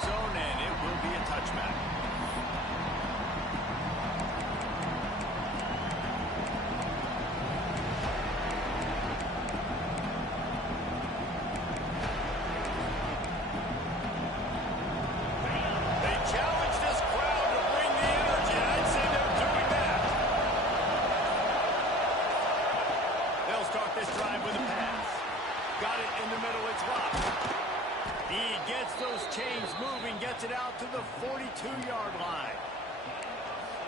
end zone, and it will be a touchback. They challenge this crowd to bring the energy, and I'd say they're doing that. They'll start this drive with a pass. Got it in the middle, it's locked. He gets those chains moving, gets it out to the 42-yard line.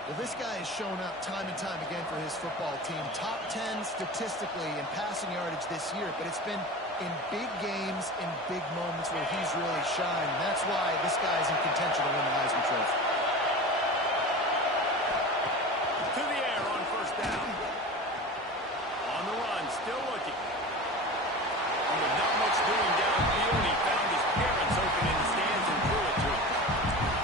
Well, this guy has shown up time and time again for his football team. Top 10 statistically in passing yardage this year, but it's been in big games, in big moments where he's really shined. And that's why this guy is in contention to win the Heisman Trophy. To the air on first down. On the run, still looking. With not much doing downfield, he found his parents open in the stands and threw it to him.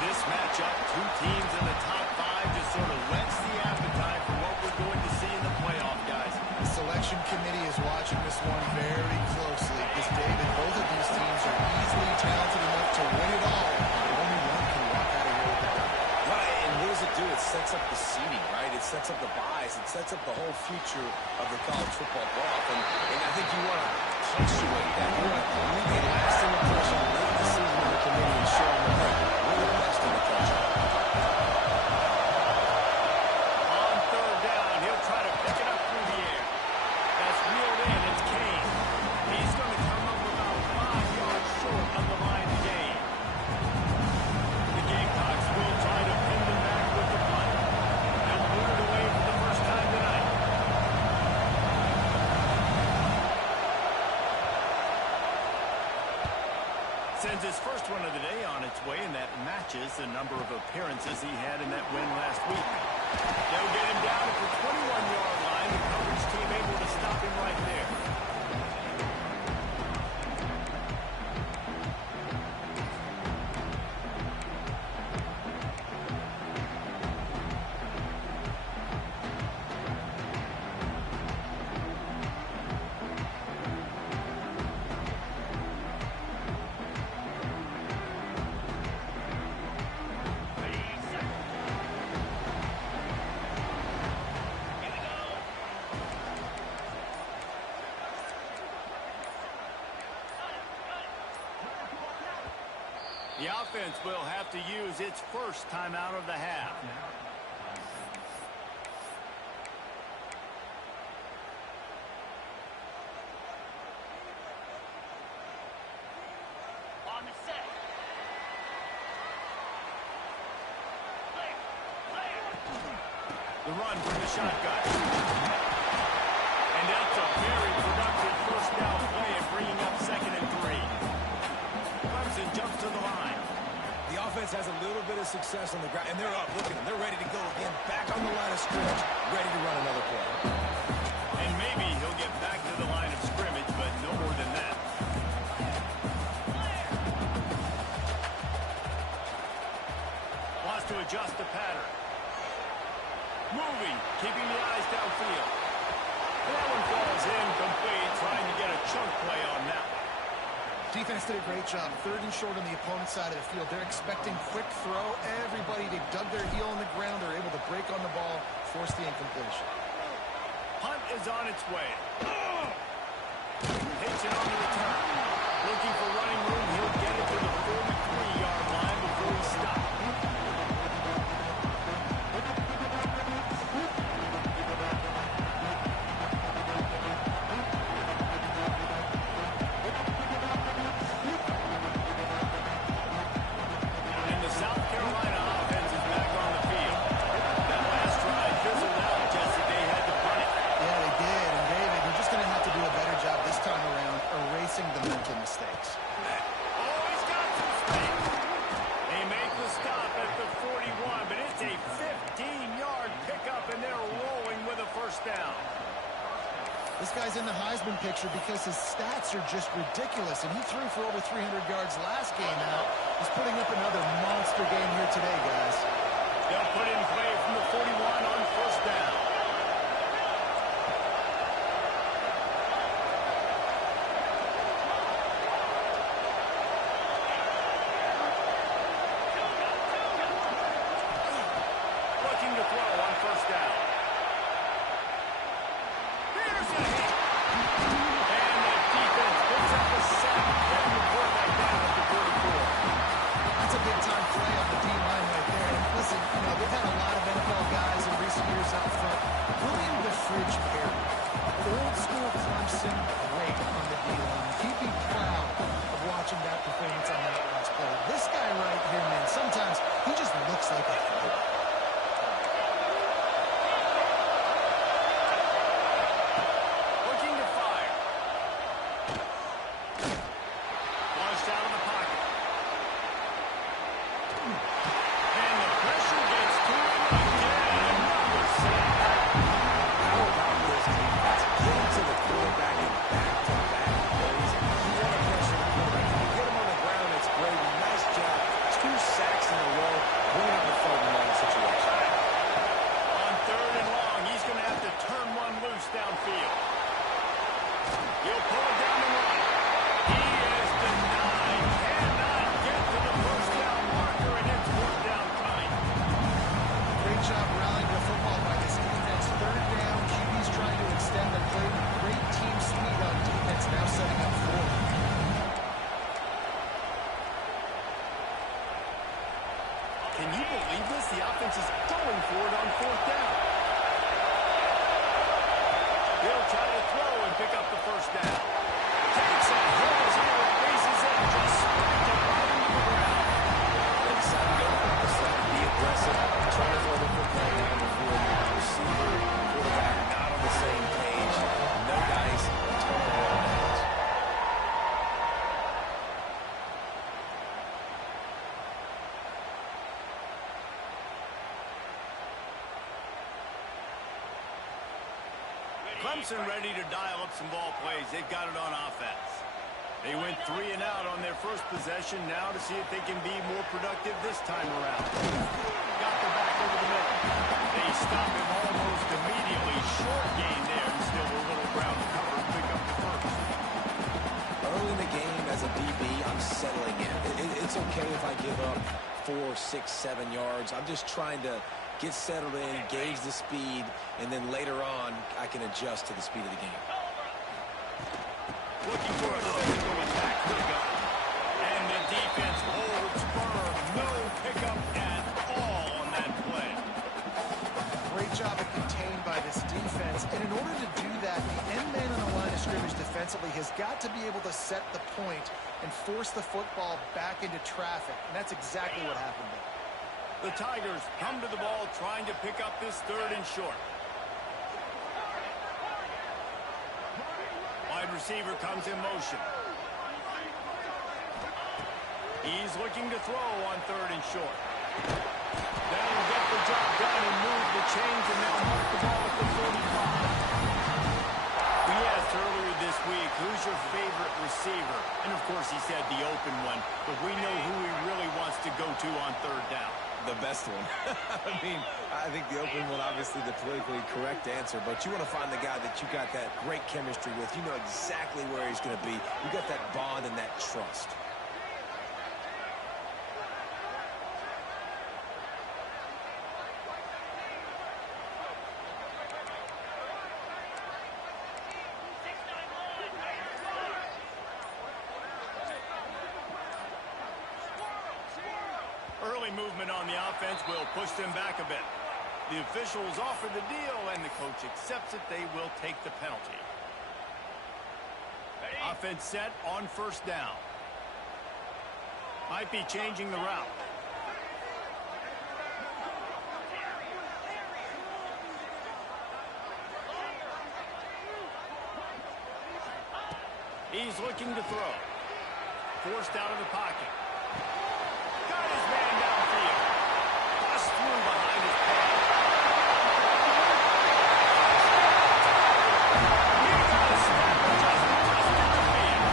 This matchup, two teams in the top 5, just sort of whets the appetite for what we're going to see in the playoff, guys. The selection committee is watching this one very closely because, David, both of these teams are easily talented enough to win it all. Only one can walk out of here with it. Right, and what does it do? It sets up the seeding, right? It sets up the buys. It sets up the whole future of the college football playoff. And I think you want to punctuate that. You want to leave a lasting impression late in the season in the committee and show them that we're the best in the country. On third down, he'll try to pick it up through the air. That's reeled in. It's Kane. He's going to come up about 5 yards short of the line to gain. The Gamecocks will try to pin them back with the punt. They'll put it away for the first time tonight. Sends his first one of the day on its way, and that matches the number of appearances he had in that win last week. They'll get him down at the 21-yard line. The coverage team able to stop him right there. The offense will have to use its first timeout of the half. On the set. The run from the shotgun. And that's a very productive first down play and bringing up 2nd and 3. Clemson jumps to the line. The offense has a little bit of success on the ground, and they're up. Look at them. They're ready to go again. Back on the line of scrimmage, ready to run another play. And maybe he'll get back to the line of scrimmage, but no more than that. Wants to adjust the pattern. Moving, keeping the eyes downfield. That one falls incomplete, trying to get a chunk play on that one. Defense did a great job. 3rd and short on the opponent's side of the field. They're expecting quick throw. Everybody, they dug their heel on the ground. They're able to break on the ball, force the incompletion. Hunt is on its way. Takes it on the return. Looking for running room. He'll get it to the 43-yard line before he stops. And the South Carolina offense is back on the field. That last drive fizzled out just as they had to punt it. Yeah, they did. And David, you're just going to have to do a better job this time around erasing the mental mistakes. Oh, he's got some space. They make the stop at the 41, but it's a 15-yard pickup, and they're rolling with a first down. This guy's in the Heisman picture because his stats are just ridiculous, and he threw for over 300 yards last game out. He's putting up another monster game here today, guys. They'll put in play from the 41 on first down. And the pressure gets to him again. Another sack. How about this defense? Getting to the quarterback in back-to-back plays. You want to pressure the quarterback. If you get him on the ground, it's great. Nice job. 2 sacks in a row. Bring up a 3rd and long situation. On 3rd and long, he's going to have to turn one loose downfield. He'll pull it down and run. He is denied. Cannot get to the first down marker, and it's 4th down time. Great job rallying the football by this defense. 3rd down, QB's trying to extend the play. Great team speed on defense, now setting up 4th. Can you believe this? The offense is going for it on 4th down. He'll try to throw and pick up the first down. Takes a hit as he releases it and just spiked it right into the ground. They decided to go for it. Decided to be aggressive. Trying to throw the football down the field. Receiver, quarterback, not on the same page. No dice. Turnover on downs. Clemson ready to dial up some ball plays. They've got it on offense. They went 3 and out on their first possession. Now to see if they can be more productive this time around. Got the back over the middle. They stop him almost immediately. Short gain there and still a little ground to cover and pick up the first. Early in the game as a DB, I'm settling in. It's okay if I give up 4, 6, 7 yards. I'm just trying to get settled in, gauge the speed, and then later on, I can adjust to the speed of the game. Looking for a physical attack for the gun. And the defense holds firm. No pickup at all on that play. Great job of contained by this defense. And in order to do that, the end man on the line of scrimmage defensively has got to be able to set the point and force the football back into traffic. And that's exactly what happened there. The Tigers come to the ball trying to pick up this 3rd and short. Wide receiver comes in motion. He's looking to throw on 3rd and short. That'll get the job done and move the chains, and they'll mark the ball at the 45. We asked earlier this week, who's your favorite receiver? And, of course, he said the open one, but we know who he really wants to go to on 3rd down. The best one. I mean, I think the open one, obviously the politically correct answer, but you want to find the guy that you got that great chemistry with. You know exactly where he's going to be. You got that bond and that trust. Early movement on the offense will push them back a bit. The officials offer the deal, and the coach accepts it. They will take the penalty. Offense set on 1st down. Might be changing the route. He's looking to throw. Forced out of the pocket. Got his man downfield. Bust through behind his pad. He got a snap adjustment just in the field.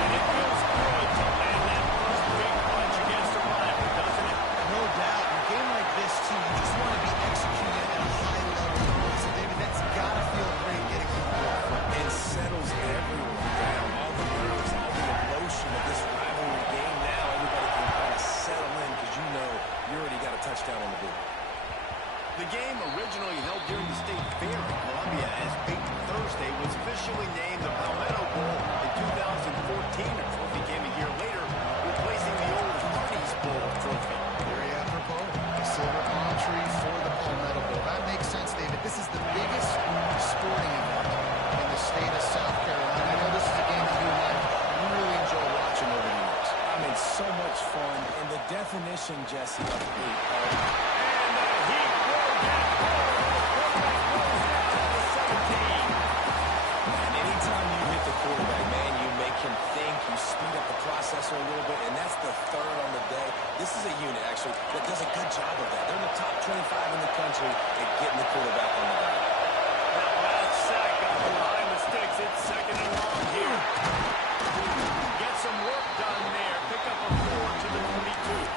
And it feels good to land that first big punch against a rival, doesn't it? No doubt. In a game like this, too, you just want to be executing at a high level. So, David, that's got to feel great getting through the ball. It settles everyone down. All the nerves, all the emotion of this rivalry game. Now everybody can kind of settle in because you know you already got a touchdown on the board. The game, originally held during the State Fair in Columbia as Big Thursday, was officially named the Palmetto Bowl in 2014. A trophy came a year later, replacing the old Hardee's Bowl trophy. Very apropos. The silver palm tree for the Palmetto Bowl. That makes sense, David. This is the biggest sporting event in the state of South Carolina. I know this is a game that you and I really enjoy watching over the years. I mean, so much fun. And the definition, Jesse, of hate. And anytime you hit the quarterback, man, you make him think, you speed up the processor a little bit, and that's the 3rd on the day. This is a unit, actually, that does a good job of that. They're in the top 25 in the country at getting the quarterback on the ground. That last sack got from behind the sticks. It's second and long here. Get some work done there. Pick up a 4 to the 22.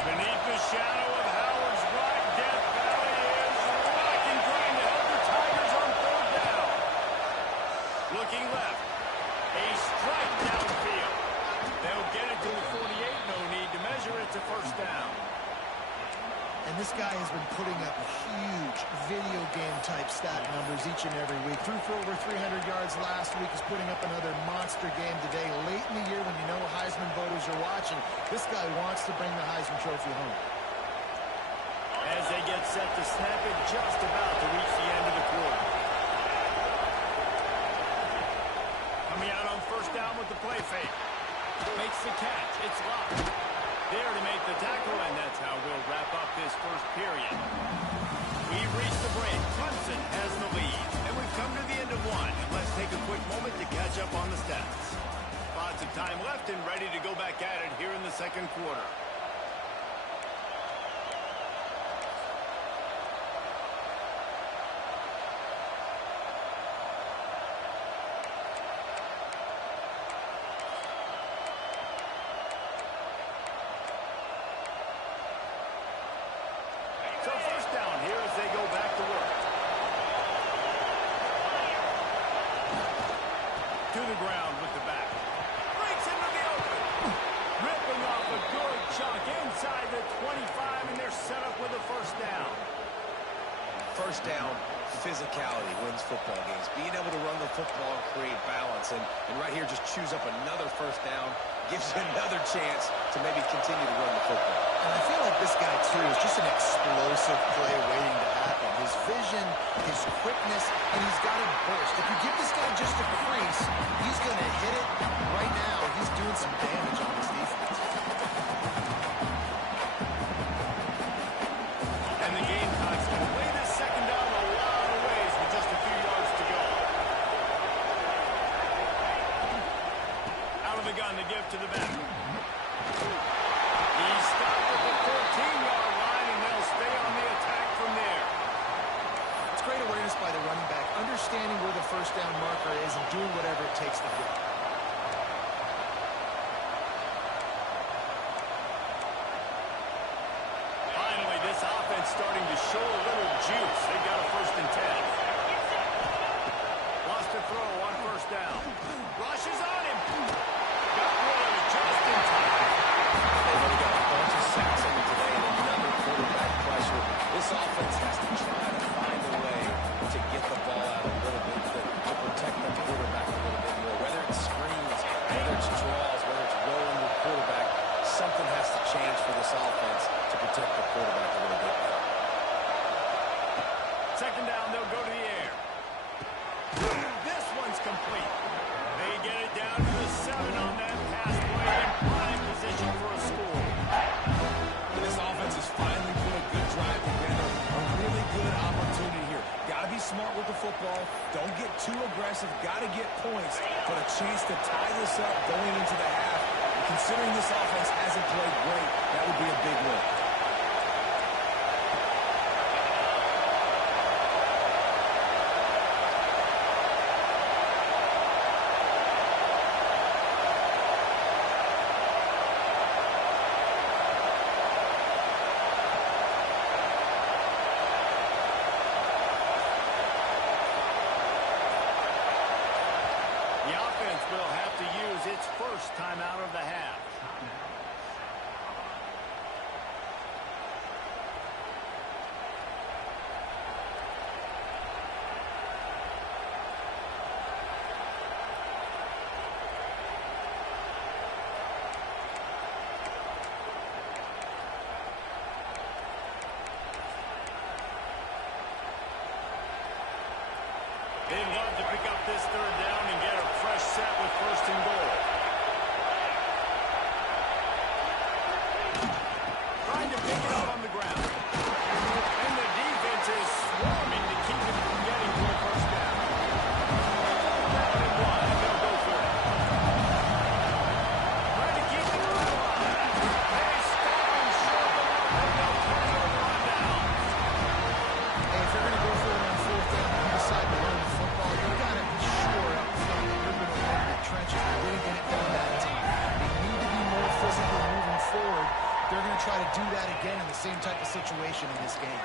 Beneath the shadow of Howard's right, Death Valley is rocking, trying to help the Tigers on third down. Looking left. A strike downfield. They'll get it to the 48. No need to measure it to first down. And this guy has been putting up huge video game type stat numbers each and every week. Threw for over 300 yards last week. He's putting up another monster game today. Late in the year when you know Heisman voters are watching, this guy wants to bring the Heisman Trophy home. As they get set to snap it, just about to reach the end of the quarter. Coming out on first down with the play fake. Makes the catch. It's locked. There to make the tackle, and that's how we'll wrap up this first period. We've reached the break. Clemson has the lead, and we've come to the end of one. And let's take a quick moment to catch up on the stats. Lots of time left and ready to go back at it here in the second quarter. So first down here as they go back to work. To the ground with the back. Breaks into the open. Ripping off a good chunk inside the 25, and they're set up with a first down. First down, physicality wins football games. Being able to run the football and create balance. And right here, just choose up another first down. Gives you another chance to maybe continue to run the football. And I feel like this guy, too, is just an explosive play waiting to happen. His vision, his quickness, and he's got a burst. If you give this guy just a crease, he's going to hit it right now. He's doing some damage on this defense. And the Gamecocks can play this second down a lot of ways with just a few yards to go. Out of the gun to give to the back. He's stopped at the 14-yard line, and they'll stay on the attack from there. It's great awareness by the running back, understanding where the first down marker is and doing whatever it takes to get it. Finally, this offense starting to show a little juice. They've got a 1st and 10. Lost a throw on first down. Rushes on him. Got rid of it just in time. They've already got a bunch of sacks in today and another quarterback pressure. This offense has to try to find a way to get the ball out a little bit, to protect the quarterback a little bit more. Whether it's screens, whether it's draws, whether it's rolling the quarterback, something has to change for this offense to protect the quarterback a little bit better. Second down, they'll go to the air. This one's complete. They get it down to the 7 on that pass play in prime position for a score. This offense has finally put a good drive together. A really good opportunity here. Got to be smart with the football. Don't get too aggressive. Got to get points. But a chance to tie this up going into the half. Considering this offense hasn't played great, that would be a big win. The offense will have to use its first time out of the half. They'd love to pick up this third down and get a fresh set with 1st and goal. Trying to pick it up on the ground. And the defense is swarming to keep it from getting to a first down. do that again in the same type of situation in this game.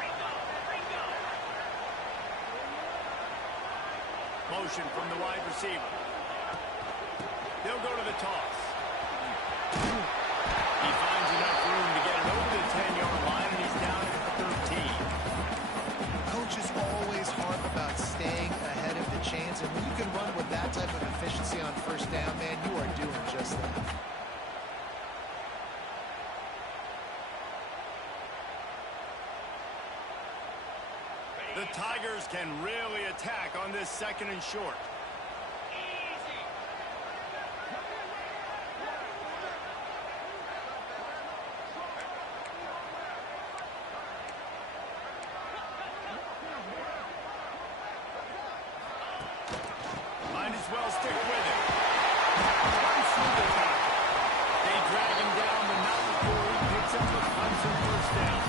Motion from the wide receiver. They'll go to the toss. He finds enough room to get it over the 10-yard line, and he's down at the 13. Coaches always harp about staying ahead of the chains, and when you can run with that type of efficiency on first down, man, you are doing just that. The Tigers can really attack on this 2nd and short. Might as well stick with it. They drag him down, but not before he picks up the Clemson first down.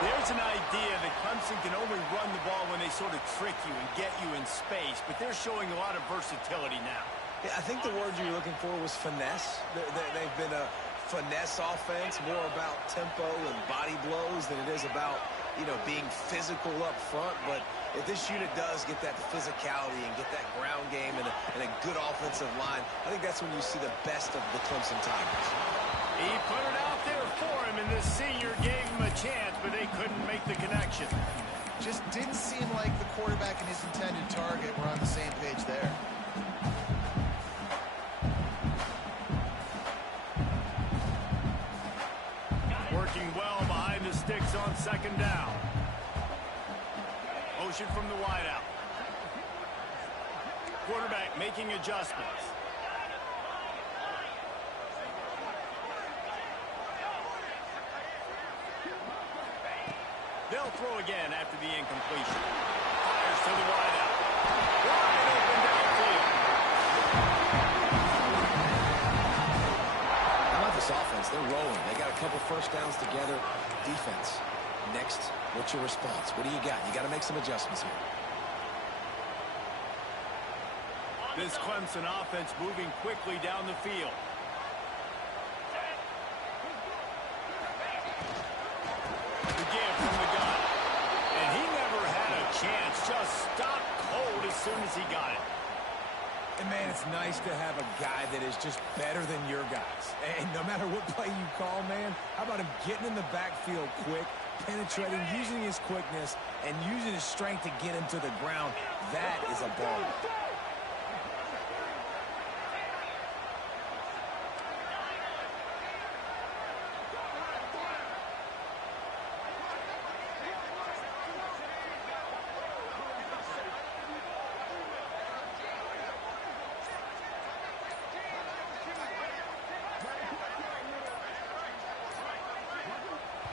There's an idea that Clemson can only run the ball when they sort of trick you and get you in space, but they're showing a lot of versatility now. Yeah, I think the word you were looking for was finesse. They've been a finesse offense, more about tempo and body blows than it is about, you know, being physical up front. But if this unit does get that physicality and get that ground game and a good offensive line, I think that's when you see the best of the Clemson Tigers. He put it out there for him, and the senior gave him a chance, but they couldn't make the connection. Just didn't seem like the quarterback and his intended target were on the same page there. Working well behind the sticks on 2nd down. Motion from the wideout. Quarterback making adjustments. They'll throw again after the incompletion. Fires to the wideout. Wide open downfield. How about this offense? They're rolling. They got a couple first downs together. Defense. Next, what's your response? What do you got? You got to make some adjustments here. This Clemson offense moving quickly down the field. The give from the gun. And he never had a chance. Just stopped cold as soon as he got it. And, man, it's nice to have a guy that is just better than your guys. And no matter what play you call, man, how about him getting in the backfield quick, penetrating, using his quickness, and using his strength to get him to the ground? That is a ball.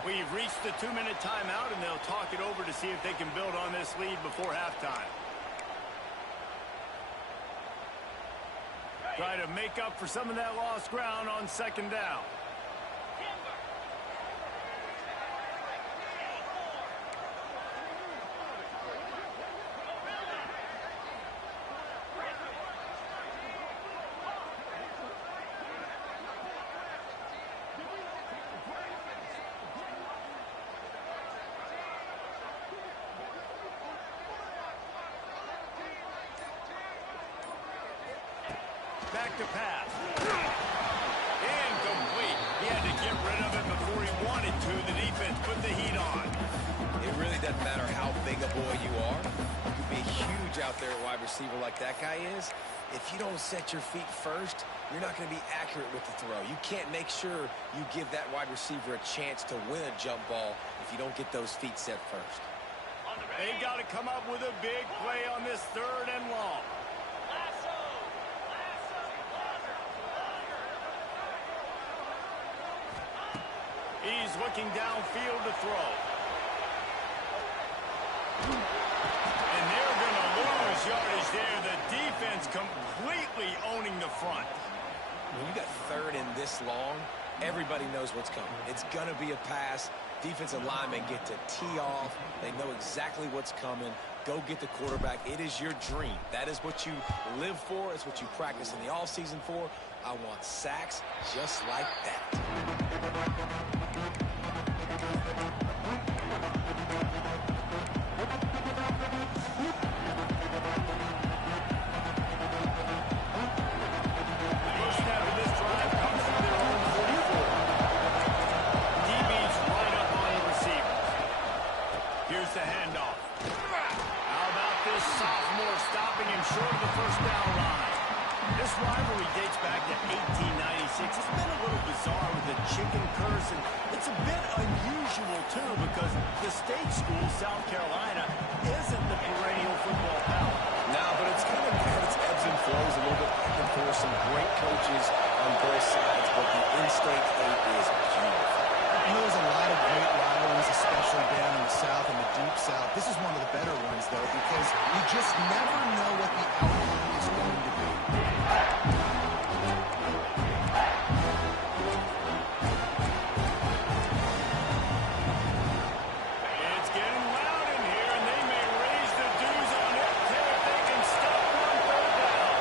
We've reached the 2-minute timeout, and they'll talk it over to see if they can build on this lead before halftime. Try to make up for some of that lost ground on 2nd down. Back to pass. Incomplete. He had to get rid of it before he wanted to. The defense put the heat on. It really doesn't matter how big a boy you are. You can be huge out there at wide receiver like that guy is. If you don't set your feet first, you're not going to be accurate with the throw. You can't make sure you give that wide receiver a chance to win a jump ball if you don't get those feet set first. They've got to come up with a big play on this 3rd and long. He's looking downfield to throw. And they're going to lose yardage there. The defense completely owning the front. When you got 3rd and this long, everybody knows what's coming. It's going to be a pass. defensive linemen get to tee off. They know exactly what's coming. Go get the quarterback. It is your dream. That is what you live for. It's what you practice in the offseason for. I want sacks just like that. The handoff. How about this sophomore stopping him short of the first down line? This rivalry dates back to 1896. It's been a little bizarre with the chicken curse, and it's a bit unusual, too, because the state school, South Carolina, isn't the perennial football power. No, but it's kind of had its ebbs and flows a little bit back and forth. Some great coaches on both sides, but the in-state hate is beautiful. And there was a lot of great rivalries, especially down in the South and the Deep South. This is one of the better ones, though, because you just never know what the outcome is going to be. It's getting loud in here, and they may raise the dues on it if they can stop one third down.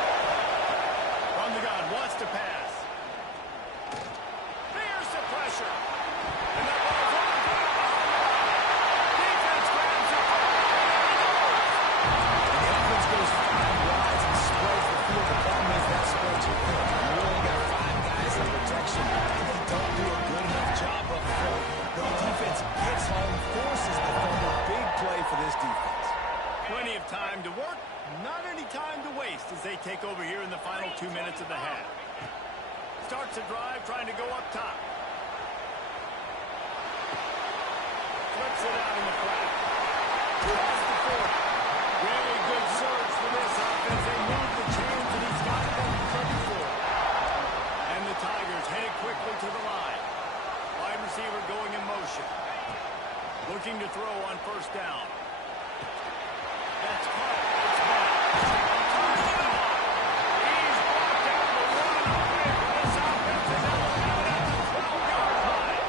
From the gun, wants to pass. There's the pressure. And that ball's on the ground. Defense grabs it. The offense goes 5 wides and spreads the field. The problem is that spreads your field. You only got 5 guys in protection, and they don't do a good enough job up front. The defense gets home, forces the fumble. Big play for this defense. Plenty of time to work, not any time to waste as they take over here in the final 2 minutes of the half. Starts a drive trying to go up top. Flips it out in the flat. Across the 40. Really good surge for this offense. They move the chains, and he's got them covered for it. And the Tigers headed quickly to the line. Wide receiver going in motion. Looking to throw on first down. That's caught. It's back. He's brought down the run quick. This offense is out at the 12-yard line.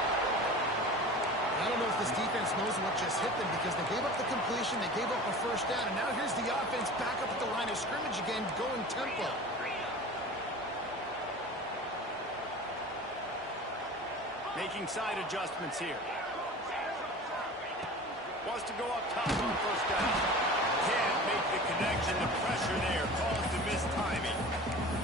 I don't know if this defense knows what just hit them because they gave up the completion, they gave up a first down, and now here's the offense back up at the line of scrimmage again, going tempo. Making side adjustments here. Wants to go up top on first down. Can't make the connection. The pressure there caused the missed timing.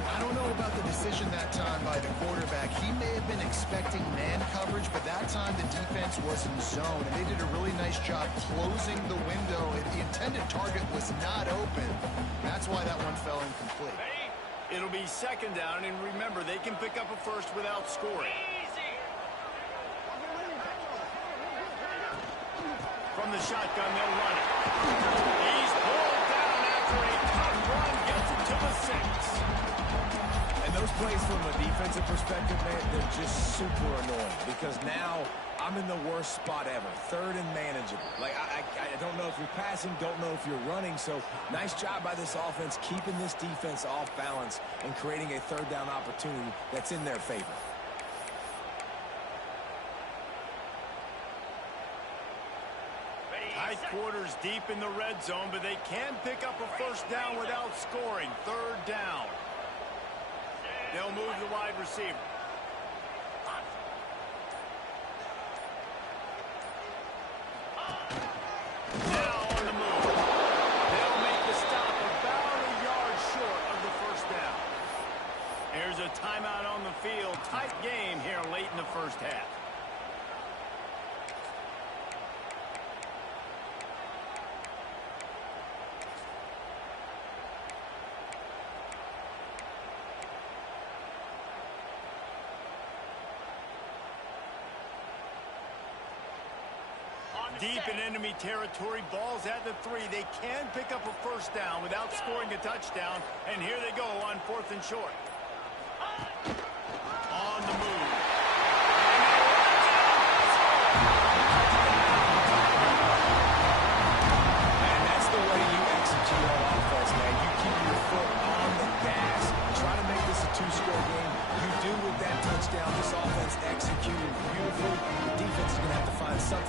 I don't know about the decision that time by the quarterback. He may have been expecting man coverage, but that time the defense was in zone, and they did a really nice job closing the window. The intended target was not open. That's why that one fell incomplete. It'll be second down, and remember, they can pick up a first without scoring. From the shotgun, they'll run it. He's pulled down after a tough run, gets it to the 6. And those plays from a defensive perspective, man, they're just super annoying because now I'm in the worst spot ever. Third and manageable. Like, I don't know if you're passing, don't know if you're running. So nice job by this offense keeping this defense off balance and creating a third down opportunity that's in their favor. Tight quarters deep in the red zone, but they can pick up a first down without scoring. Third down. They'll move the wide receiver. Now on the move. They'll make the stop about a yard short of the first down. Here's a timeout on the field. Tight game here late in the first half. Deep in enemy territory, ball's at the 3. They can pick up a first down without scoring a touchdown, and here they go on 4th and short. On the move. And that's the way you execute on offense, man. You keep your foot on the gas, try to make this a 2-score game. You do with that touchdown. This offense executed beautifully. The defense is going to have to find something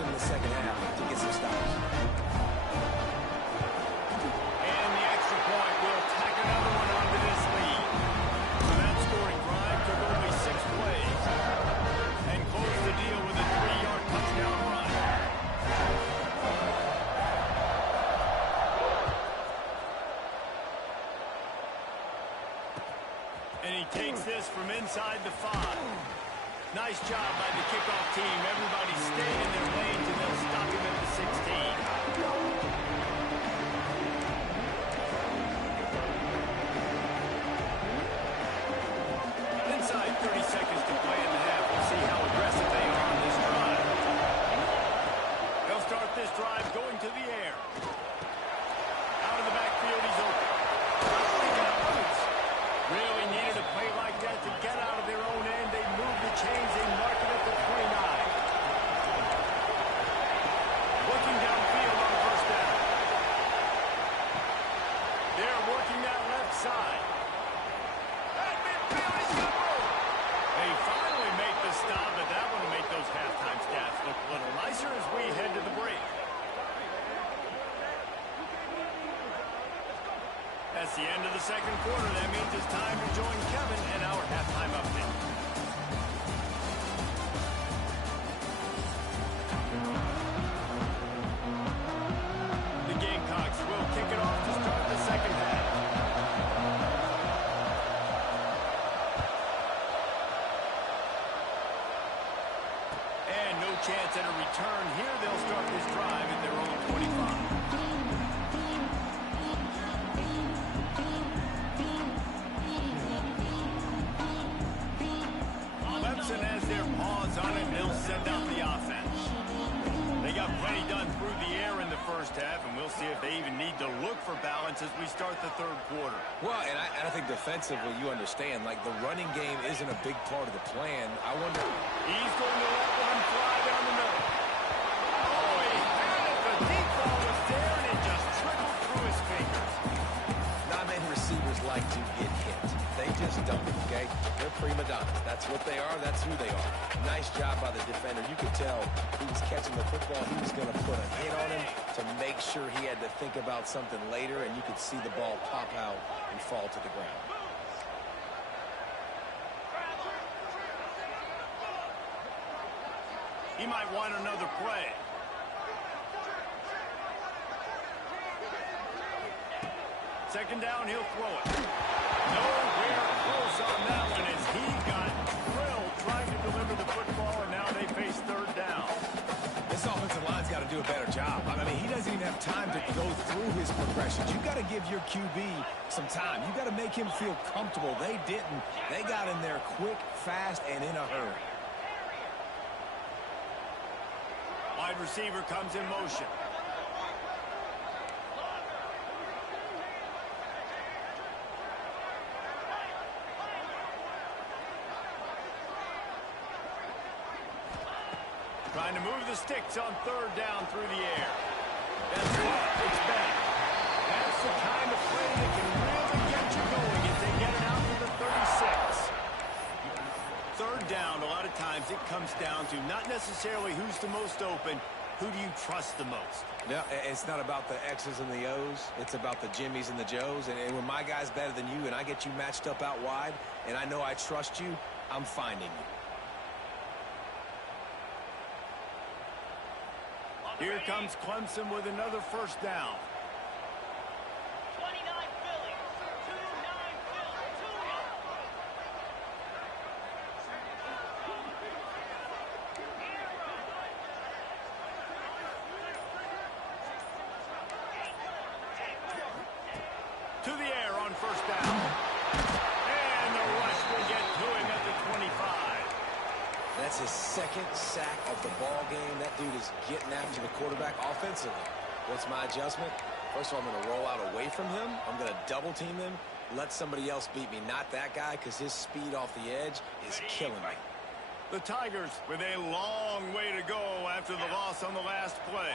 And he takes this from inside the 5. Nice job by the kickoff team. Everybody stayed in their lanes, and they'll stop him at the 16. Inside 30 seconds to play in the half. We'll see how aggressive they are on this drive. They'll start this drive going to the air. Out of the backfield, he's open. Really needed a play like that to get out of their own end. They move the chains. They mark it at the 29. Looking downfield on first down. They're working that left side. At midfield, he's got room. They finally make the stop, but that one will make those halftime stats look a little nicer as we head to the break. That's the end of the second quarter. That means it's time to join Kevin and our halftime update. The Gamecocks will kick it off to start the second half. And no chance at a return here. They'll start this drive at their own 25. Clemson has their paws on it, and they'll send out the offense. They got plenty done through the air in the first half, and we'll see if they even need to look for balance as we start the third quarter. Well, and I think defensively, you understand, like the running game isn't a big part of the plan. I wonder. He's going to let one fly down the middle. Oh, he had it. The deep ball was there, and it just trickled through his fingers. Not many receivers like to get hit. They just don't, okay? They're prima donnas. That's what they are. That's who they are. Nice job by the defender. You could tell he was catching the football. He was going to put a hit on him to make sure he had to think about something later, and you could see the ball pop out and fall to the ground. He might want another play. Second down, he'll throw it. Nowhere close on that one as he got drilled trying to deliver the football, and now they face third down. This offensive line's got to do a better job. I mean, he doesn't even have time to go through his progressions. You've got to give your QB some time. You've got to make him feel comfortable. They didn't. They got in there quick, fast, and in a hurry. Wide receiver comes in motion. Trying to move the sticks on third down through the air. That's it. It's back. That's the kind of play that can really get you going if they get it out to the 36. Third down, a lot of times it comes down to not necessarily who's the most open, who do you trust the most? No, it's not about the X's and the O's. It's about the Jimmies and the Joes. And when my guy's better than you and I get you matched up out wide and I know I trust you, I'm finding you. Here comes Clemson with another first down. 29 Philly. 2-9 Philly. 2-9. To the air on first down. And the rush will get to him at the 25. That's his second sack of the ball game. That dude is getting after the quarterback offensively. What's my adjustment? First of all, I'm going to roll out away from him. I'm going to double team him. Let somebody else beat me, not that guy, because his speed off the edge is killing me. The Tigers with a long way to go after the loss on the last play.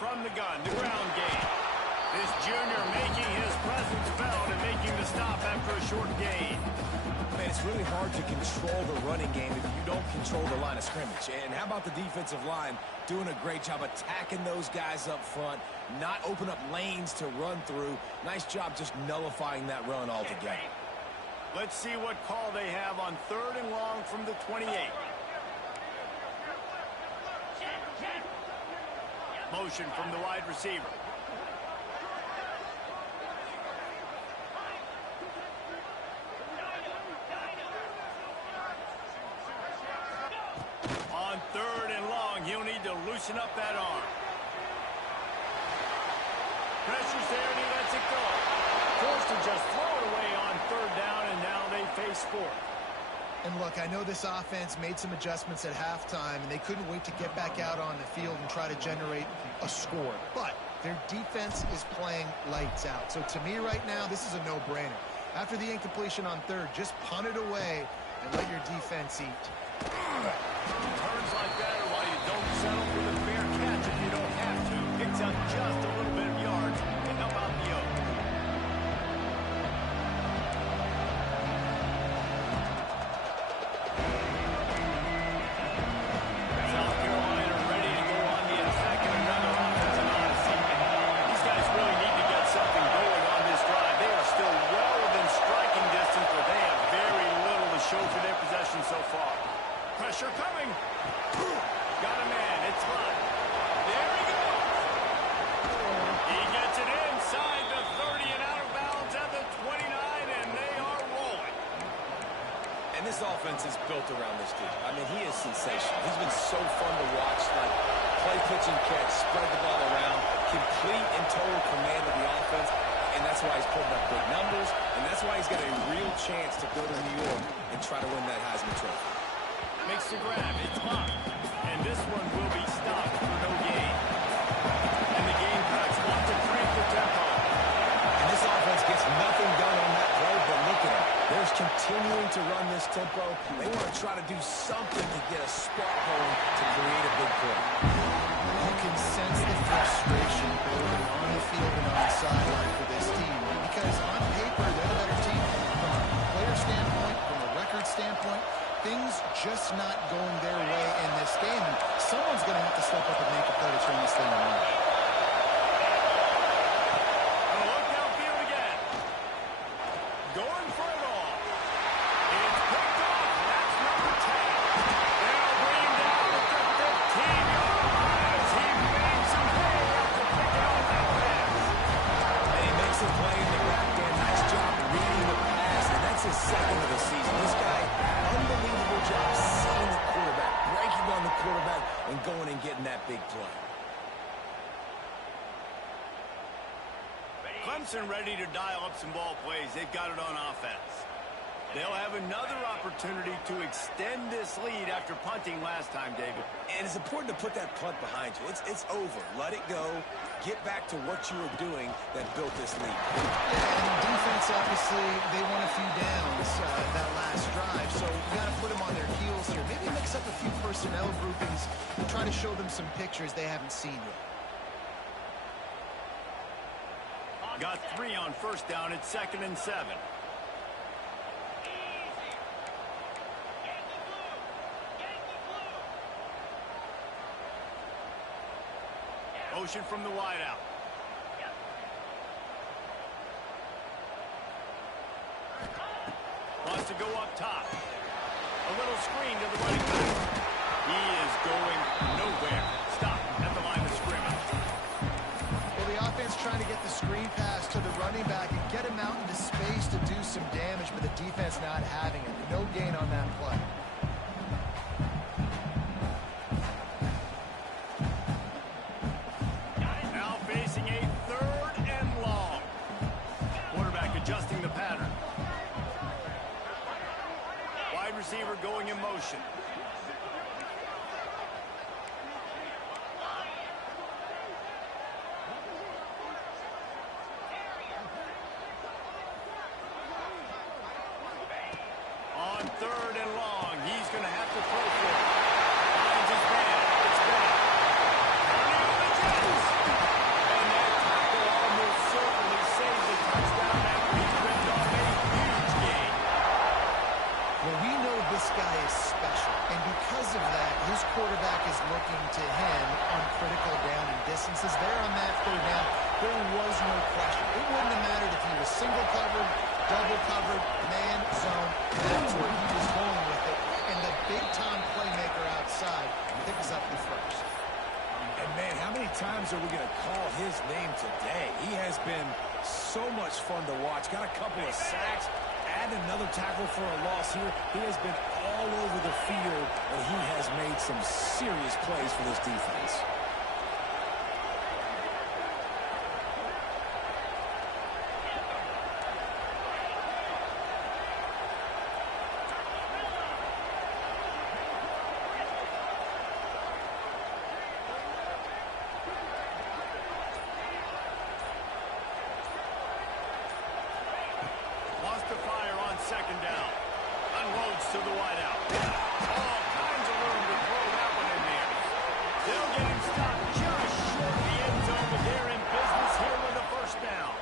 From the gun, the ground game. This junior making his presence felt and making the stop after a short gain. Man, it's really hard to control the running game if you don't control the line of scrimmage. And how about the defensive line doing a great job attacking those guys up front, not open up lanes to run through. Nice job just nullifying that run altogether. Let's see what call they have on third and long from the 28. Motion from the wide receiver. On 3rd and long, he'll need to loosen up that arm. Pressure's there, and he lets it go. Forced to just throw it away on 3rd down, and now they face 4th. And look, I know this offense made some adjustments at halftime, and they couldn't wait to get back out on the field and try to generate a score. But their defense is playing lights out. So to me right now, this is a no-brainer. After the incompletion on 3rd, just punt it away and let your defense eat. Turns like that are why you don't settle for the fair catch if you don't have to. Picks up just a little bit of yards and help out the yoke. South Carolina ready to go on the attack in another offensive odyssey. These guys really need to get something going on this drive. They are still well within striking distance, but they have very little to show for their possession so far. Pressure coming. Got a man. It's fine. There he goes. He gets it inside the 30 and out of bounds at the 29, and they are rolling. And this offense is built around this dude. I mean, he is sensational. He's been so fun to watch. Like, play, pitch, and catch, spread the ball around, complete and total command of the offense. And that's why he's putting up big numbers, and that's why he's got a real chance to go to New York and try to win that Heisman Trophy. Makes the grab. It's blocked. And this one will be stopped for no gain. And the Gamecocks want to crank the tempo. And this offense gets nothing done on that play, but look at them. They're continuing to run this tempo. They want to try to do something to get a spark going to create a big play. You can sense the frustration building on the field and on the sideline for this team. Because on paper, they're the better team. From a player standpoint, from a record standpoint, things just not going their way in this game. And someone's going to have to step up and make a play to turn this thing around. Look downfield again. Going for it all. It's picked off. That's number 10. They'll bring him down at the 15-yard line as he makes some hay after picking off that pass. And he makes a play in the back end. Nice job reading the pass, and that's his 2nd of the season. This guy, unbelievable job seeing the quarterback, breaking on the quarterback, and going and getting that big play. Clemson ready to dial up some ball plays. They've got it on offense. They'll have another opportunity to extend this lead after punting last time, David. And it's important to put that punt behind you. It's over. Let it go. Get back to what you were doing that built this lead. Yeah, and defense, obviously, they won a few downs that last drive, so you got to put them on their heels here. Maybe mix up a few personnel groupings and try to show them some pictures they haven't seen yet. Got 3 on 1st down. It's 2nd and 7. Motion from the wideout. Wants to go up top. A little screen to the running back. He is going nowhere. Stop at the line of scrimmage. Well, the offense trying to get the screen pass to the running back and get him out into space to do some damage, but the defense not having it. No gain on that play. Now facing a 3rd and long. Quarterback adjusting the pattern. Wide receiver going in motion. On 3rd and long, he's going to have to throw for it. Finds his man. It's back. Running on the Jets. And that tackle almost certainly saves the touchdown after he ripped off a huge gain. Well, we know this guy is special, and because of that, his quarterback is looking to him on critical down and distances. There on that 3rd down, there was no question. It wouldn't have mattered if he was single covered, double covered, man, zone. That's where he was going with it. And the big-time playmaker out outside, pick us up the first. And, man, how many times are we going to call his name today? He has been so much fun to watch. Got a couple of sacks, add another tackle for a loss here. He has been all over the field, and he has made some serious plays for this defense. Wants to fire on second down. Unloads to the wideout. All kinds of room to throw that one in there. They'll get him stopped just short of the end zone, but they're in business here with a first down.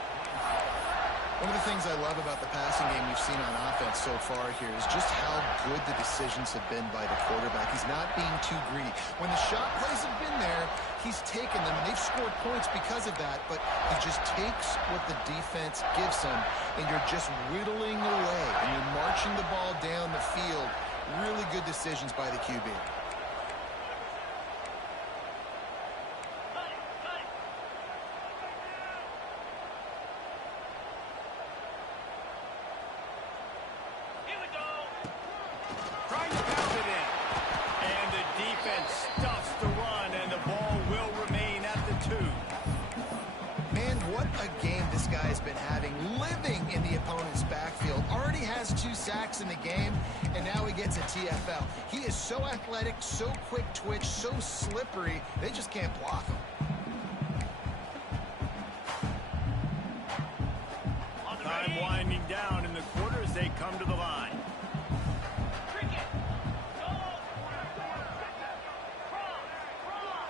One of the things I love about the passing game we've seen on offense so far here is just how good the decisions have been by the quarterback. He's not being too greedy. When the shot plays have been there, he's taken them, and they've scored points because of that, but he just takes what the defense gives him, and you're just whittling away, and you're marching the ball down the field. Really good decisions by the QB. Here we go. Trying to pound it in. And the defense stuffs the run, and the ball will remain at the 2. Man, what a game this guy's been having, living in the opponent's backfield. Already has 2 sacks in the game, and now he gets a TFL. He is so athletic, so quick twitch, so slippery, they just can't block him. On the Time ready. winding down in the quarter as they come to the line. Cricket. Go. Cross.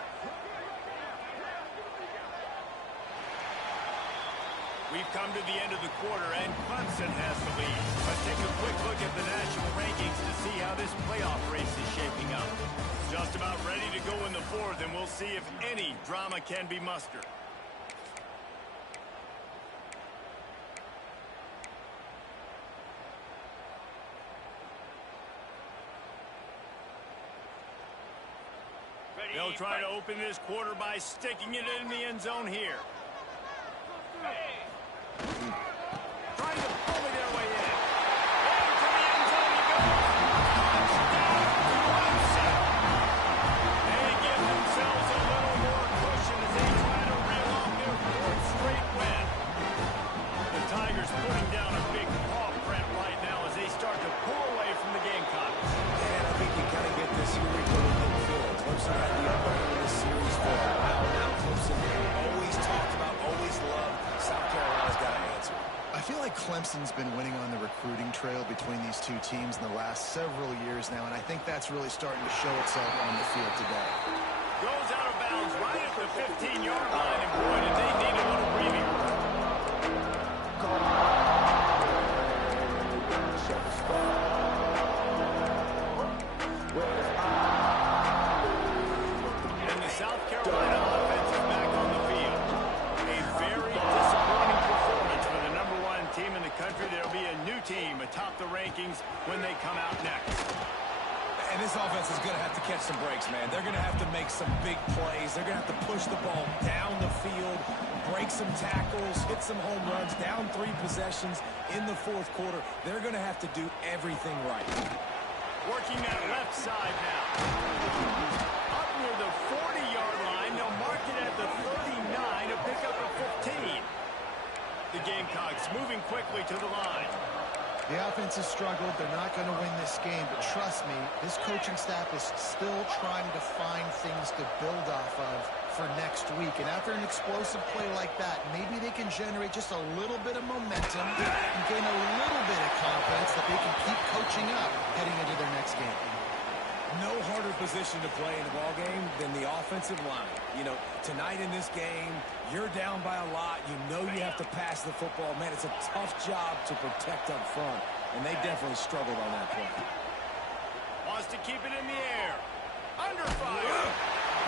We've come to the end of the quarter, and Clemson has the lead. Let's take a quick look at the national rankings to see how this playoff race is shaping up. Just about ready to go in the 4th, and we'll see if any drama can be mustered. Ready. They'll try to open this quarter by sticking it in the end zone here. Ready. Trying to bully their way in. Into the end zone he goes. Touchdown, Clemson. They give themselves a little more cushion as they try to reel off their 4th straight win. The Tigers putting down a big paw print right now as they start to pull away from the Gamecocks. And I think you kind of get this here with midfield. Clemson had the upper hand in this series for a while now. Clemson always talked about, always loved. South Carolina's got an answer. I feel like Clemson's been winning on the recruiting trail between these 2 teams in the last several years now, and I think that's really starting to show itself on the field today. Goes out of bounds right at the 15-yard line, and boy, did they need a little breathing room. And the South Carolina offense is back on the field. A very disappointing performance for the #1 team in the country. There'll be a new team atop the rankings when they come out next. And this offense is going to have to catch some breaks, man. They're going to have to make some big plays. They're going to have to push the ball down the field, break some tackles, hit some home runs, down 3 possessions in the 4th quarter. They're going to have to do everything right. Working that left side now. Up near the 40-yard line. They'll mark it at the 39 to pick up a 15. The Gamecocks moving quickly to the line. The offense has struggled. They're not going to win this game, but trust me, this coaching staff is still trying to find things to build off of for next week. And after an explosive play like that, maybe they can generate just a little bit of momentum and gain a little bit of confidence that they can keep coaching up heading into their next game. No harder position to play in a ball game than the offensive line. You know, tonight in this game, you're down by a lot. You know you have to pass the football. Man, it's a tough job to protect up front, and they definitely struggled on that play. Wants to keep it in the air. Under fire.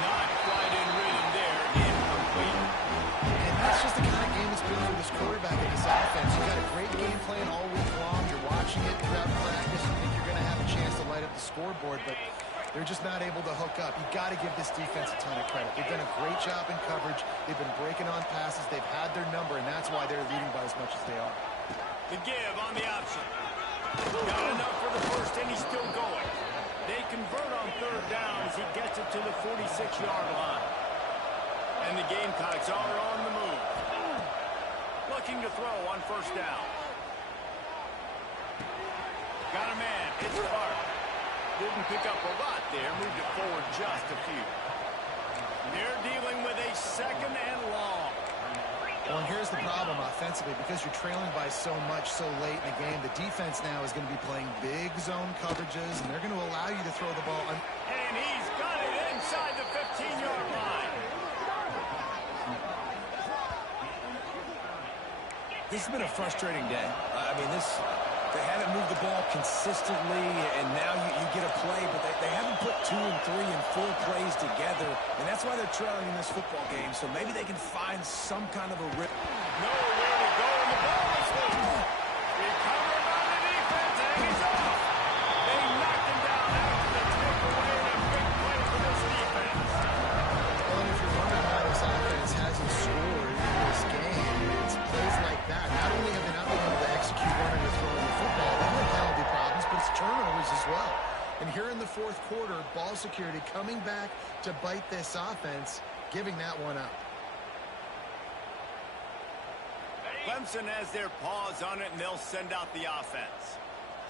Not quite in rhythm there. Incomplete. And that's just the kind of game it's been for this quarterback and this offense. You've got a great game plan all week long. You're watching it throughout practice. You think you're going to have a chance to light up the scoreboard, but They're just not able to hook up. You've got to give this defense a ton of credit. They've done a great job in coverage. They've been breaking on passes. They've had their number, and that's why they're leading by as much as they are. The give on the option. Got enough for the first, and he's still going. They convert on third down as he gets it to the 46-yard line. And the Gamecocks are on the move. Looking to throw on first down. Got a man. It's Clark. Didn't pick up a lot there. Moved it forward just a few. They're dealing with a second and long. Well, and here's the problem offensively. Because you're trailing by so much so late in the game, the defense now is going to be playing big zone coverages, and they're going to allow you to throw the ball. And he's got it inside the 15-yard line. This has been a frustrating day. I mean, they haven't moved the ball consistently, and now you get a play, but they haven't put 2 and 3 and 4 plays together, and that's why they're trailing in this football game, so maybe they can find some kind of a rip. Nowhere to go, and the ball is loose. Recovered by the defense, and he's off. They knocked him down after the takeaway, and a big play for this defense. Well, and if you're wondering why this offense hasn't scored in this game, it's plays like that. Not only have they not been able to execute running or throwing the football, they've had penalty problems, but it's turnovers as well. And here in the fourth quarter, ball security coming back to bite this offense, giving that one up. Clemson has their paws on it, and they'll send out the offense.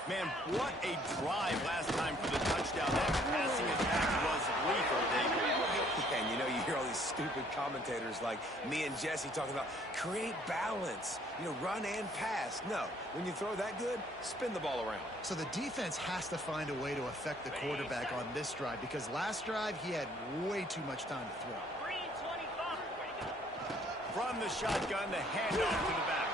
Man, what a drive last time for the touchdown. That passing attack was lethal, David. And you know, you hear all these stupid commentators like me and Jesse talking about create balance, run and pass. No, when you throw that good, spin the ball around. So the defense has to find a way to affect the quarterback on this drive, because last drive he had way too much time to throw. From the shotgun, the handoff to the back.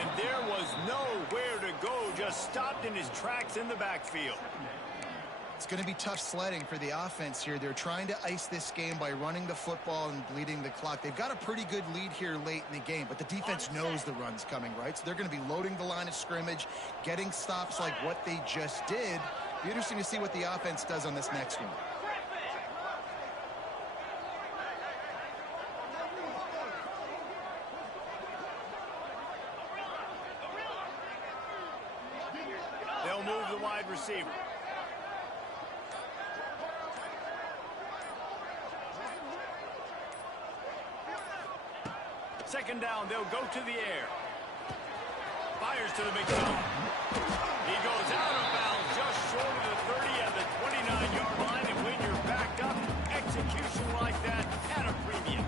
And there was nowhere to go, just stopped in his tracks in the backfield. It's going to be tough sledding for the offense here. They're trying to ice this game by running the football and bleeding the clock. They've got a pretty good lead here late in the game, but the defense knows the run's coming, right? So they're going to be loading the line of scrimmage, getting stops like what they just did. Be interesting to see what the offense does on this next one. They'll move the wide receiver. Second down, they'll go to the air. Fires to the big zone. He goes out of bounds just short of the 30 at the 29-yard line, and when you're backed up, execution like that at a premium.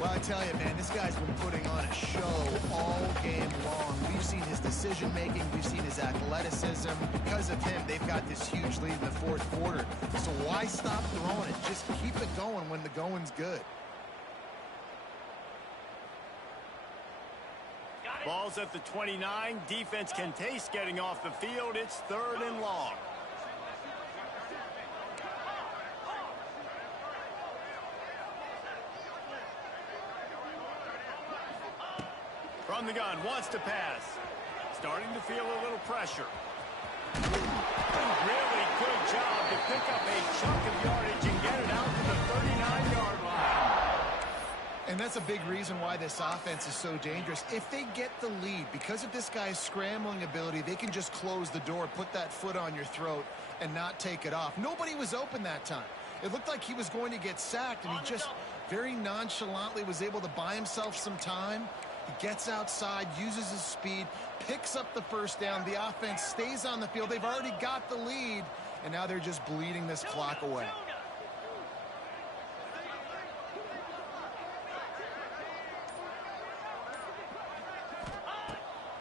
Well, I tell you, man, this guy's been putting on a show all game long. We've seen his decision-making. We've seen his athleticism. Because of him, they've got this huge lead in the fourth quarter. So why stop throwing it? Just keep it going when the going's good. Ball's at the 29. Defense can taste getting off the field. It's third and long. From the gun, wants to pass. Starting to feel a little pressure. Really good job to pick up a chunk of yardage and get it out to the 39-yard line. And that's a big reason why this offense is so dangerous. If they get the lead, because of this guy's scrambling ability, they can just close the door, put that foot on your throat, and not take it off. Nobody was open that time. It looked like he was going to get sacked, and he just very nonchalantly was able to buy himself some time. He gets outside, uses his speed, picks up the first down. The offense stays on the field. They've already got the lead, and now they're just bleeding this clock away.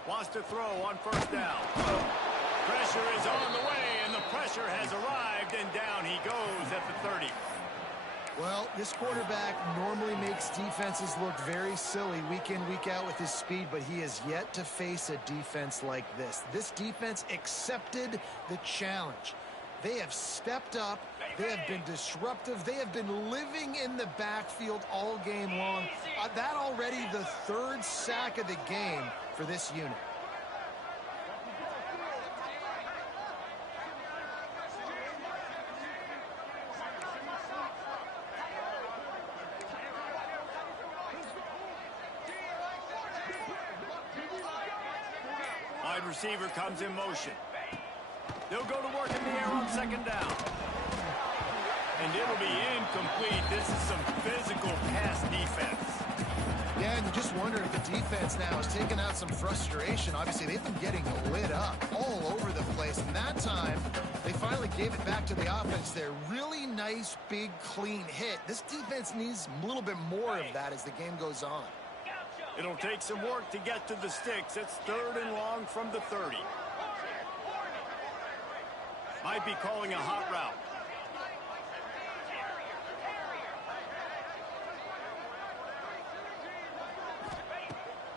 Wants to throw on first down. Pressure is on the way, and the pressure has arrived, and down he goes at the 30. Well, this quarterback normally makes defenses look very silly week in, week out with his speed, but he has yet to face a defense like this. This defense accepted the challenge. They have stepped up. They have been disruptive. They have been living in the backfield all game long. That already the third sack of the game for this unit. receiver comes in motion. They'll go to work in the air on second down. And it'll be incomplete. This is some physical pass defense. Yeah, and you just wonder if the defense now is taking out some frustration. Obviously, they've been getting lit up all over the place. And that time, they finally gave it back to the offense there. Really nice, big, clean hit. This defense needs a little bit more of that as the game goes on. It'll take some work to get to the sticks. It's 3rd and long from the 30. Might be calling a hot route.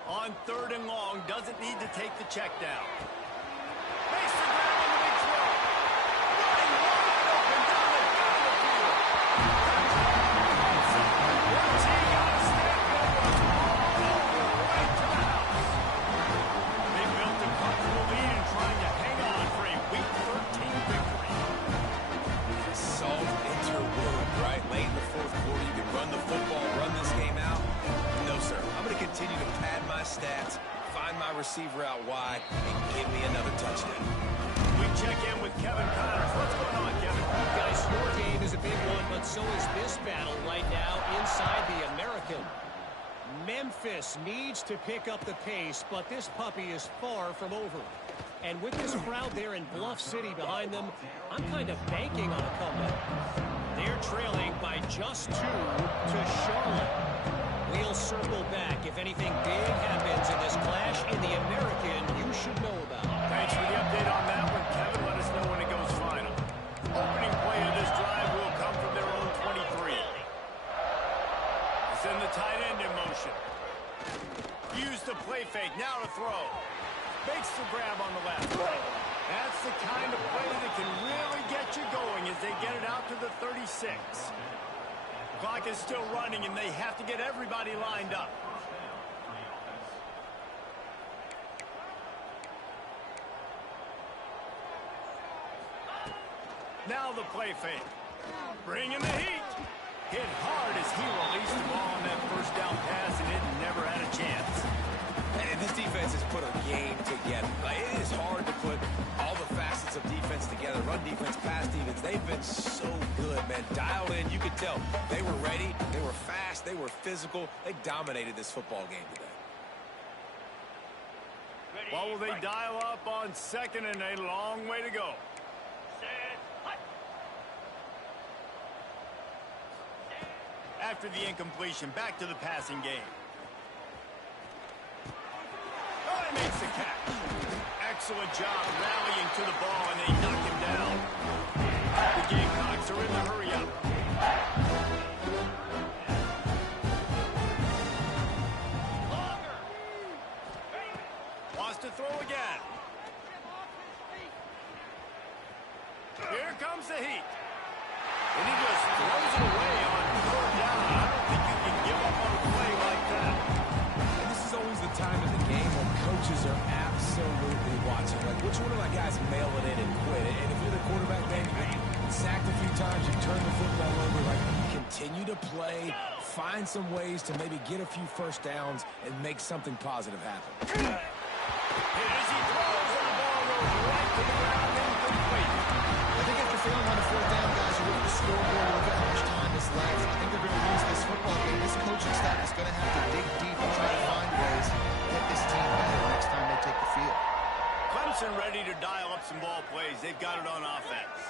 On 3rd and long, doesn't need to take the check down. Makes the grab on the big throw. Running wide open down the field. Where's he got to step over? Right to the house. They built a comfortable lead and trying to hang on for a Week 13 victory. Salt into wound, right? Late in the 4th quarter, you can run the football, run this game out. No, sir. I'm going to continue to pad my stats, find my receiver out wide, and give me another touchdown. We check in with Kevin Connors. What's going on, Kevin? Guys, your game is a big one, but so is this battle right now inside the American. Memphis needs to pick up the pace, but this puppy is far from over. And with this crowd there in Bluff City behind them, I'm kind of banking on a comeback. They're trailing by just 2 to Charlotte. We'll circle back. If anything big happens in this clash in the American, you should know about it. Thanks for the update on that one, Kevin. Let us know when it goes final. Opening play of this drive will come from their own 23. Send the tight end in motion. Use the play fake. Now to throw. Makes the grab on the left. That's the kind of play that can really get you going as they get it out to the 36. Clock is still running, and they have to get everybody lined up. Now the play fake. Bringing the heat. Hit hard as he released the ball on that first down pass, and it never had a chance. And this defense has put a game together. Like, it is hard to put all the facets of defense together. Run defense, pass defense. They've been so good, man. Dialed in. You could tell they were ready. They were fast. They were physical. They dominated this football game today. Well, will they dial up on 2nd and a long way to go? After the incompletion, back to the passing game. Oh, he makes the catch. Excellent job rallying to the ball, and they knock him down. The Gamecocks are in the hurry-up. Wants to throw again. Here comes the heat. And he just throws it away on 3rd down. I don't think you can give up on a play like that. And this is always the time in the game when coaches are absolutely watching. Like, which one of my guys mail it in and quit? And if you're the quarterback, man, you get sacked a few times, you turn the football over, like, continue to play, find some ways to maybe get a few first downs and make something positive happen. And as he throws, and the ball goes right to the ground, incomplete. I think after failing on the 4th down, guys, you look at the scoreboard, look at how much time is left. I think they're going to lose this football game. This coaching staff is going to have to dig deep and try to find ways to get this team better next time they take the field. Clemson ready to dial up some ball plays. They've got it on offense.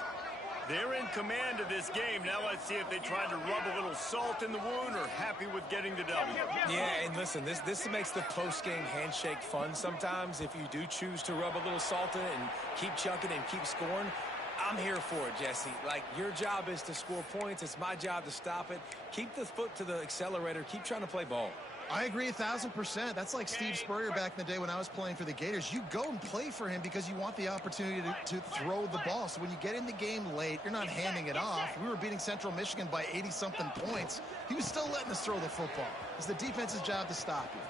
They're in command of this game. Now let's see if they try to rub a little salt in the wound or happy with getting the W. Yeah, and listen, this makes the post-game handshake fun sometimes. If you do choose to rub a little salt in it and keep chucking and keep scoring, I'm here for it, Jesse. Like, your job is to score points. It's my job to stop it. Keep the foot to the accelerator. Keep trying to play ball. I agree 1,000%. That's like Steve Spurrier back in the day when I was playing for the Gators. You go and play for him because you want the opportunity to throw the ball. So when you get in the game late, you're not handing it off. We were beating Central Michigan by 80-something points. He was still letting us throw the football. It's the defense's job to stop you.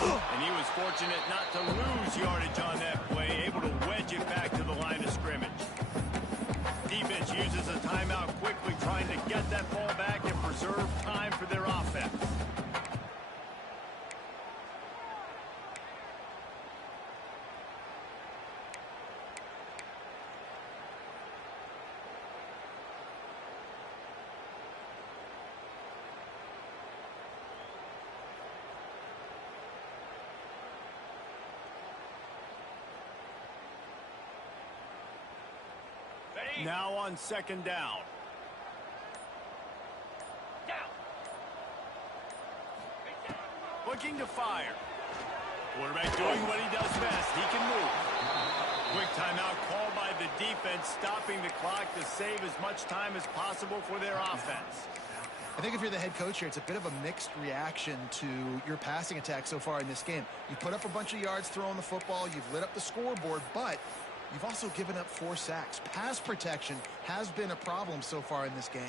And he was fortunate not to lose yardage on that play, able to wedge it back to the line of scrimmage. Defense uses a timeout quickly, trying to get that ball back and preserve time for their offense. Now on second down. Looking to fire. Quarterback doing what he does best. He can move. Quick timeout called by the defense, stopping the clock to save as much time as possible for their offense. I think if you're the head coach here, it's a bit of a mixed reaction to your passing attack so far in this game. You put up a bunch of yards throwing the football, you've lit up the scoreboard, but you've also given up 4 sacks. Pass protection has been a problem so far in this game.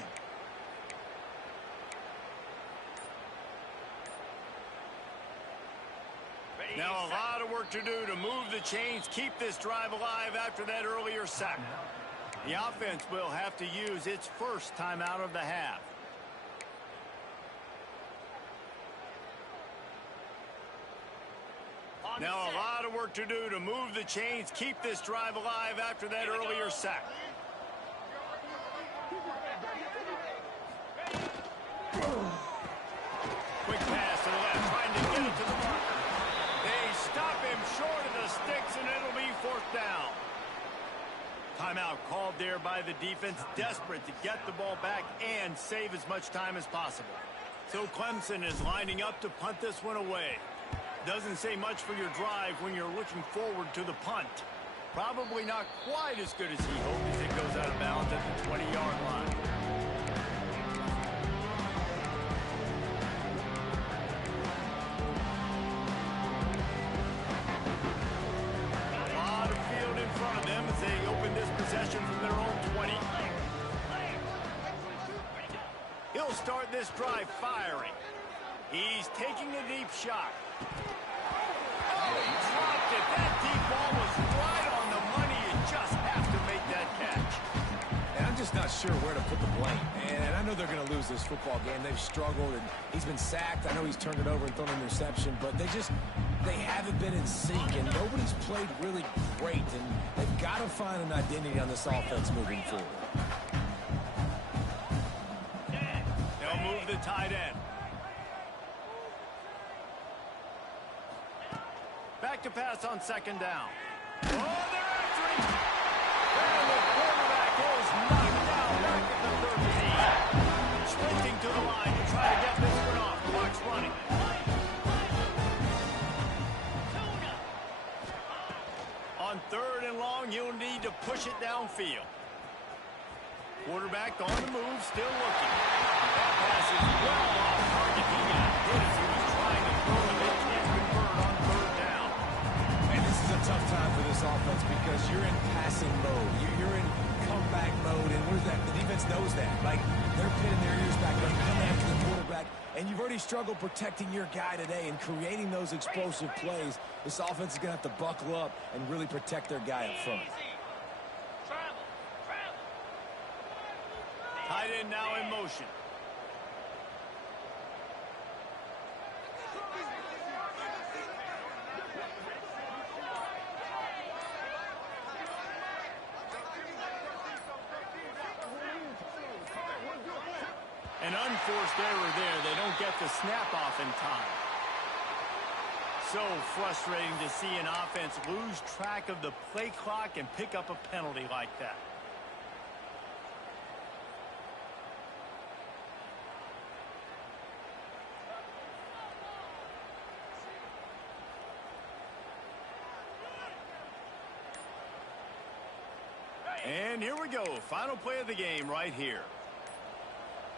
Now a lot of work to do to move the chains, keep this drive alive after that earlier sack. The offense will have to use its first timeout of the half. Now a lot of work to do to move the chains, keep this drive alive after that earlier sack. Quick pass to the left, trying to get it to the marker. They stop him short of the sticks, and it'll be 4th down. Timeout called there by the defense, desperate to get the ball back and save as much time as possible. So Clemson is lining up to punt this one away. Doesn't say much for your drive when you're looking forward to the punt. Probably not quite as good as he hoped as it goes out of bounds at the 20-yard line. A lot of field in front of them as they open this possession from their own 20. He'll start this drive firing. He's taking a deep shot. Oh, he dropped it. That deep ball was right on the money. You just have to make that catch. And I'm just not sure where to put the blame. And I know they're going to lose this football game. They've struggled, and he's been sacked. I know he's turned it over and thrown an interception, but they haven't been in sync, and nobody's played really great. And they've got to find an identity on this offense moving forward. They'll move the tight end. Back to pass on second down. Oh, they're after him. And the quarterback is knocked down back at the 13. Sprinting to the line to try to get this one off. Clock's running. On 3rd and long, you'll need to push it downfield. Quarterback on the move, still looking. That pass is well off target. He got hit as he was trying to throw it. They can't convert on 3rd down. And this is a tough time for this offense because you're in passing mode. You're in comeback mode, and where's that? The defense knows that. Like, they're pinning their ears back, they're coming after the quarterback, and you've already struggled protecting your guy today and creating those explosive plays. This offense is going to have to buckle up and really protect their guy up front. Tight end now in motion. An unforced error there. They don't get the snap off in time. So frustrating to see an offense lose track of the play clock and pick up a penalty like that. And here we go. Final play of the game right here.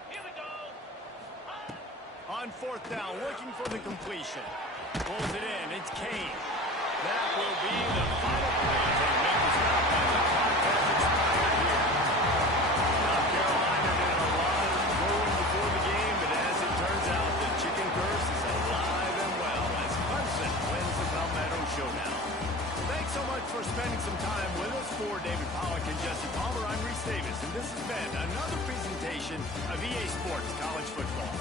Here we go. On 4th down, looking for the completion. Pulls it in. It's Kane. That will be the final play as they make the stop as the clock has expired here. South Carolina did a lot of throwing before the game, but as it turns out, the chicken curse is alive and well as Clemson wins the Palmetto Showdown. Thanks so much for spending some time with us. For David Pollack and Jesse Palmer, I'm Reese Davis, and this has been another presentation of EA Sports College Football.